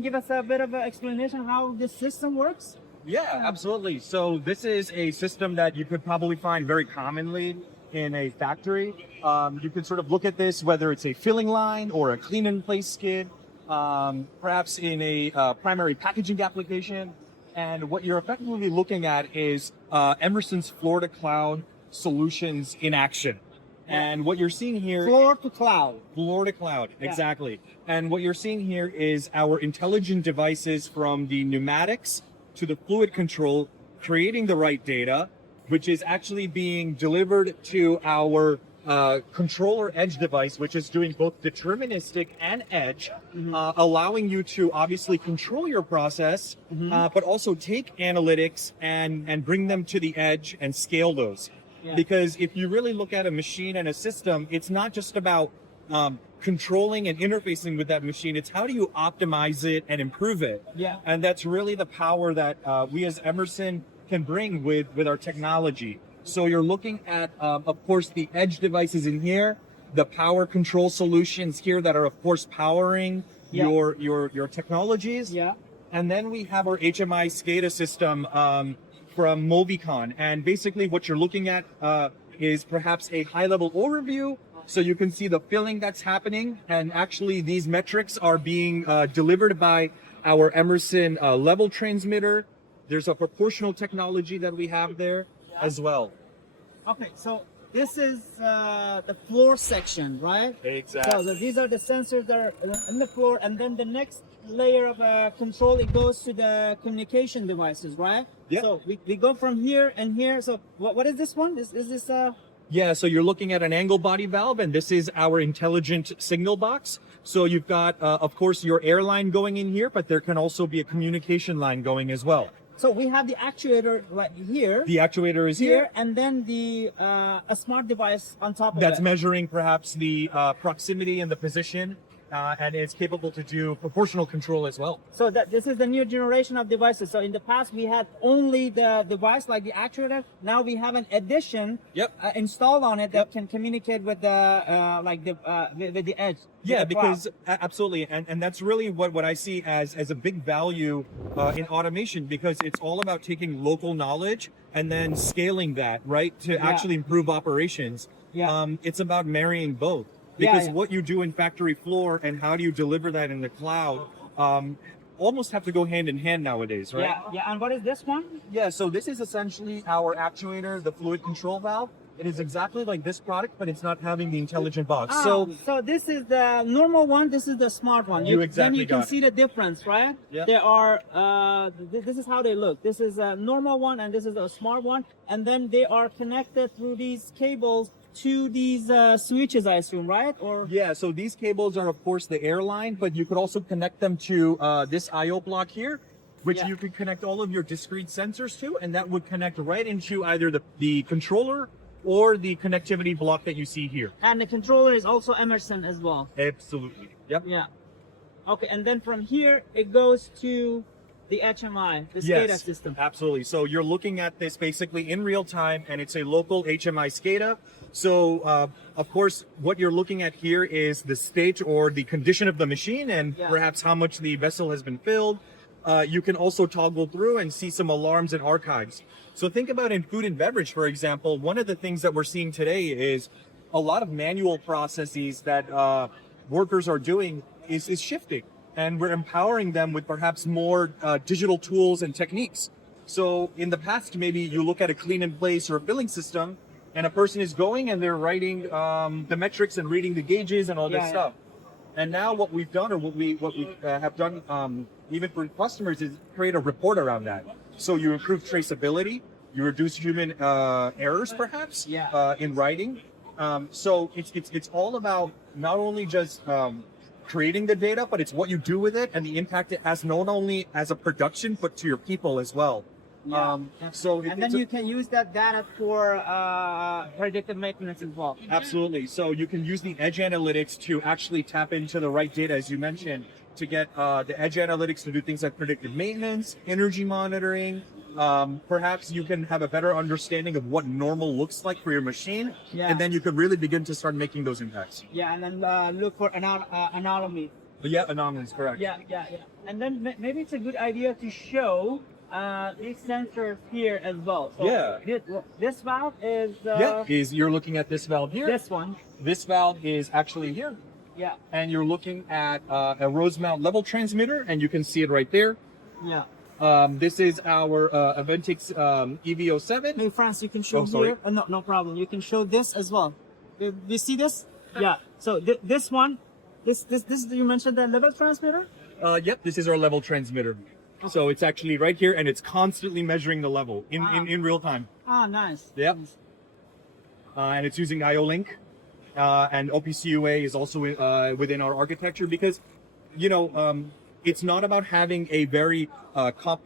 Give us a bit of an explanation how this system works? Yeah, absolutely. So this is a system that you could probably find very commonly in a factory. You could sort of look at this, whether it's a filling line or a clean in place skid, perhaps in a primary packaging application. And what you're effectively looking at is Emerson's floor to cloud solutions in action. And what you're seeing here, Floor to cloud. floor to cloud, Yeah. exactly. And what you're seeing here is our intelligent devices from the pneumatics to the fluid control, creating the right data, which is actually being delivered to our controller edge device, which is doing both deterministic and edge, allowing you to obviously control your process, but also take analytics and bring them to the edge and scale those. Yeah. Because if you really look at a machine and a system, it's not just about controlling and interfacing with that machine. It's how do you optimize it and improve it? Yeah. And that's really the power that we as Emerson can bring with our technology. So you're looking at, of course, the edge devices in here, the power control solutions here that are, of course, powering your technologies. Yeah. And then we have our HMI SCADA system from Movicon. And basically what you're looking at is perhaps a high-level overview. So you can see the filling that's happening. And actually these metrics are being delivered by our Emerson level transmitter. There's a proportional technology that we have there as well. Okay, so this is the floor section, right? Exactly. So these are the sensors that are in the floor, and then the next layer of control, it goes to the communication devices, right? Yeah. So we go from here and here. So what is this one? Is this Yeah, so you're looking at an angle body valve, and this is our intelligent signal box. So you've got, of course, your air line going in here, but there can also be a communication line going as well. So we have the actuator right here. The actuator is here. And then the a smart device on top of That's it. measuring perhaps the proximity and the position, and it's capable to do proportional control as well. So this is the new generation of devices. So in the past we had only the device like the actuator. Now we have an addition installed on it that can communicate with the with the edge. Yeah, with the cloud. because absolutely, and that's really what I see as a big value in automation, because it's all about taking local knowledge and then scaling that, right, to actually improve operations. Yeah. It's about marrying both. Yeah, Because yeah. what you do in factory floor and how do you deliver that in the cloud almost have to go hand in hand nowadays, right? Yeah. And what is this one? Yeah, so this is essentially our actuator, the fluid control valve. It is exactly like this product, but it's not having the intelligent box. So this is the normal one. This is the smart one. Then you can see the difference, right? Yeah. There are. This is how they look. This is a normal one, and this is a smart one. And then they are connected through these cables to these switches, I assume, right? Or Yeah, so these cables are, of course, the airline, but you could also connect them to this I/O block here, which you could connect all of your discrete sensors to, and that would connect right into either the controller or the connectivity block that you see here. And the controller is also Emerson as well. Absolutely. Yep. Yeah. Okay, and then from here it goes to the HMI, the SCADA system. Absolutely. So you're looking at this basically in real time, and it's a local HMI SCADA. So, of course, what you're looking at here is the state or the condition of the machine and perhaps how much the vessel has been filled. You can also toggle through and see some alarms and archives. So think about in food and beverage, for example, one of the things that we're seeing today is a lot of manual processes that workers are doing is shifting. And we're empowering them with perhaps more digital tools and techniques. So in the past, maybe you look at a clean in place or a filling system, and a person is going and they're writing the metrics and reading the gauges and all this stuff. And now what we've done, or what we have done, even for customers, is create a report around that. So you improve traceability, you reduce human errors, perhaps, in writing. So it's all about not only just creating the data, but it's what you do with it and the impact it has, not only as a production, but to your people as well. Then you can use that data for predictive maintenance as well. Absolutely. So you can use the edge analytics to actually tap into the right data, as you mentioned, to get the edge analytics to do things like predictive maintenance, energy monitoring. Perhaps you can have a better understanding of what normal looks like for your machine, and then you could really begin to start making those impacts. Yeah, and then look for anatomy. Yeah, anomalies, correct. Yeah. And then maybe it's a good idea to show these sensors here as well. So Yeah. this valve is You're looking at this valve here. this one. This valve is actually here. Yeah. And you're looking at a Rosemount level transmitter, and you can see it right there. Yeah. This is our Aventix EVO7. Hey, France, you can show Oh, sorry. here. No problem. You can show this as well. Do you see this? Yeah. So this one, this you mentioned the level transmitter. Yep, this is our level transmitter. So it's actually right here, and it's constantly measuring the level in real time. Ah, nice. Yep. And it's using IO-Link. And OPCUA is also within our architecture because, it's not about having a very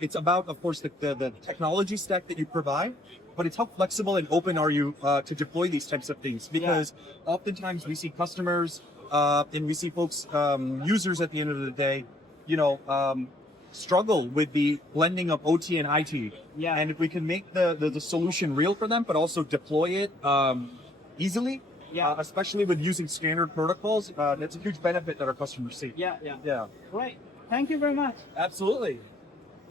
it's about, of course, the technology stack that you provide, but it's how flexible and open are you to deploy these types of things, because oftentimes we see customers and we see folks, users at the end of the day, struggle with the blending of OT and IT. Yeah. And if we can make the solution real for them, but also deploy it easily, especially with using standard protocols, that's a huge benefit that our customers see. Yeah. Yeah. Right. Thank you very much. Absolutely.